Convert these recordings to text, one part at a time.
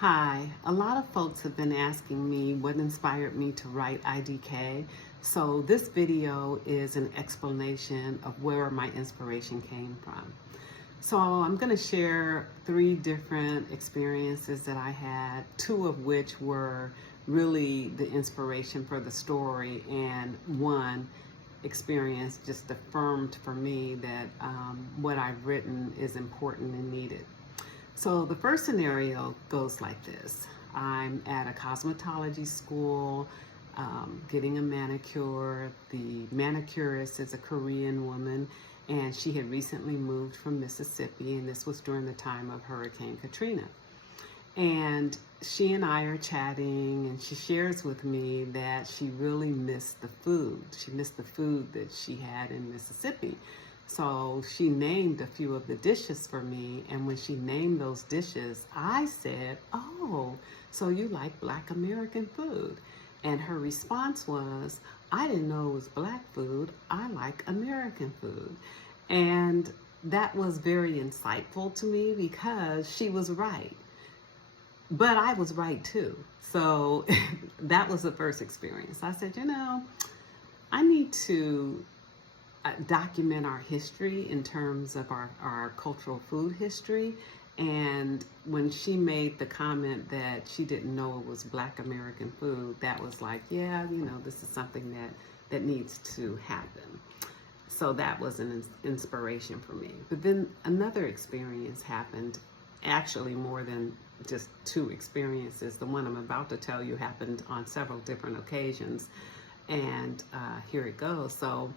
Hi, a lot of folks have been asking me what inspired me to write IDK. So this video is an explanation of where my inspiration came from. So I'm going to share three different experiences that I had, two of which were really the inspiration for the story, and one experience just affirmed for me that what I've written is important and needed. So the first scenario goes like this. I'm at a cosmetology school, getting a manicure. The manicurist is a Korean woman, and she had recently moved from Mississippi, and this was during the time of Hurricane Katrina. And she and I are chatting, and she shares with me that she really missed the food. She missed the food that she had in Mississippi. So she named a few of the dishes for me, and when she named those dishes, I said, "Oh, so you like Black American food?" And her response was, "I didn't know it was Black food. I like American food." And that was very insightful to me because she was right. But I was right too. So that was the first experience. I said, I need to document our history in terms of our cultural food history. And when she made the comment that she didn't know it was Black American food, that was like, yeah, this is something that needs to happen. So that was an inspiration for me. But then another experience happened, actually more than just two experiences. The one I'm about to tell you happened on several different occasions. And here it goes. So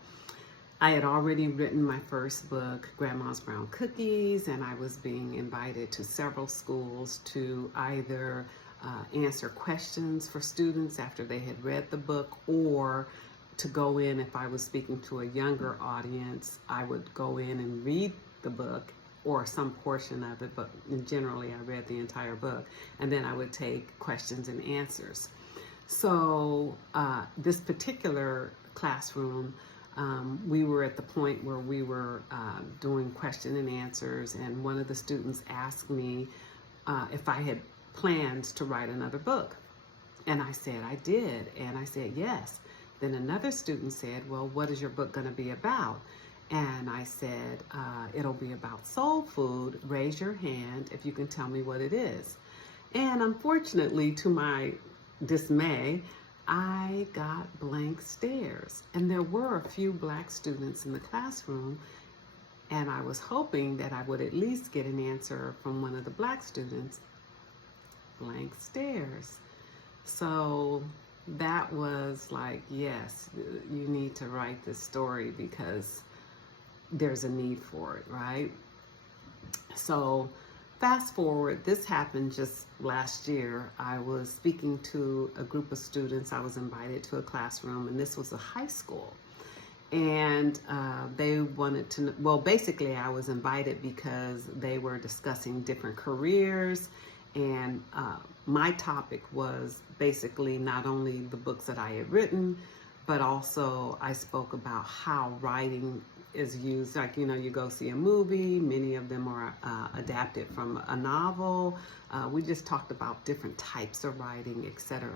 I had already written my first book, Grandma's Brown Cookies, and I was being invited to several schools to either answer questions for students after they had read the book, or to go in, if I was speaking to a younger audience, I would go in and read the book or some portion of it, but generally I read the entire book, and then I would take questions and answers. So this particular classroom, we were at the point where we were doing question and answers, and one of the students asked me if I had plans to write another book. And I said, I did. And I said, yes. Then another student said, well, what is your book going to be about? And I said, it'll be about soul food. Raise your hand if you can tell me what it is. And unfortunately, to my dismay, I got blank stares. And there were a few Black students in the classroom, and I was hoping that I would at least get an answer from one of the Black students. Blank stares. So that was like, yes, you need to write this story because there's a need for it, right? So fast forward, this happened just last year. I was speaking to a group of students. I was invited to a classroom, and this was a high school. And they wanted to know, well, basically I was invited because they were discussing different careers, and my topic was basically not only the books that I had written, but also I spoke about how writing is used. Like, you go see a movie, many of them are adapted from a novel. We just talked about different types of writing, etc.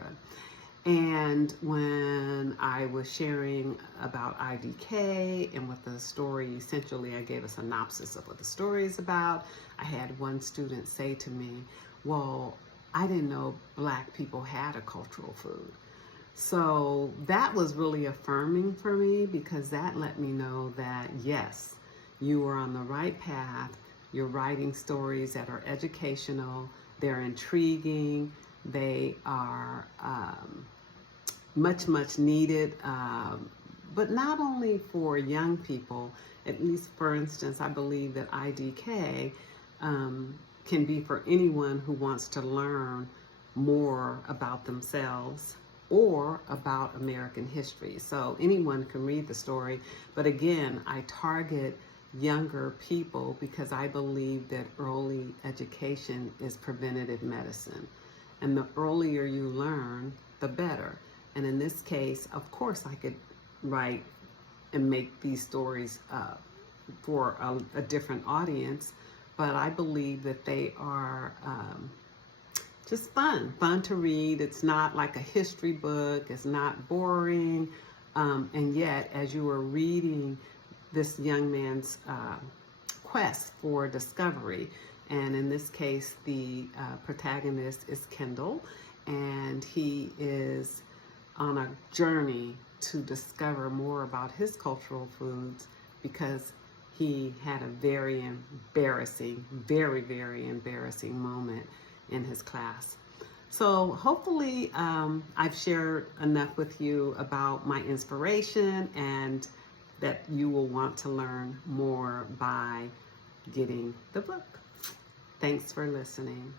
And when I was sharing about IDK and what the story, essentially I gave a synopsis of what the story is about, I had one student say to me, well, I didn't know Black people had a cultural food. So that was really affirming for me, because that let me know that, yes, you are on the right path. You're writing stories that are educational, they're intriguing, they are much needed, but not only for young people. At least, for instance, I believe that IDK can be for anyone who wants to learn more about themselves or about American history. So anyone can read the story, but again, I target younger people because I believe that early education is preventative medicine, and the earlier you learn, the better. And in this case, of course, I could write and make these stories for a different audience, but I believe that they are just fun to read. It's not like a history book. It's not boring. And yet, as you are reading this young man's quest for discovery, and in this case, the protagonist is Kendall, and he is on a journey to discover more about his cultural foods because he had a very embarrassing, very embarrassing moment in his class. So hopefully I've shared enough with you about my inspiration and that you will want to learn more by getting the book. Thanks for listening.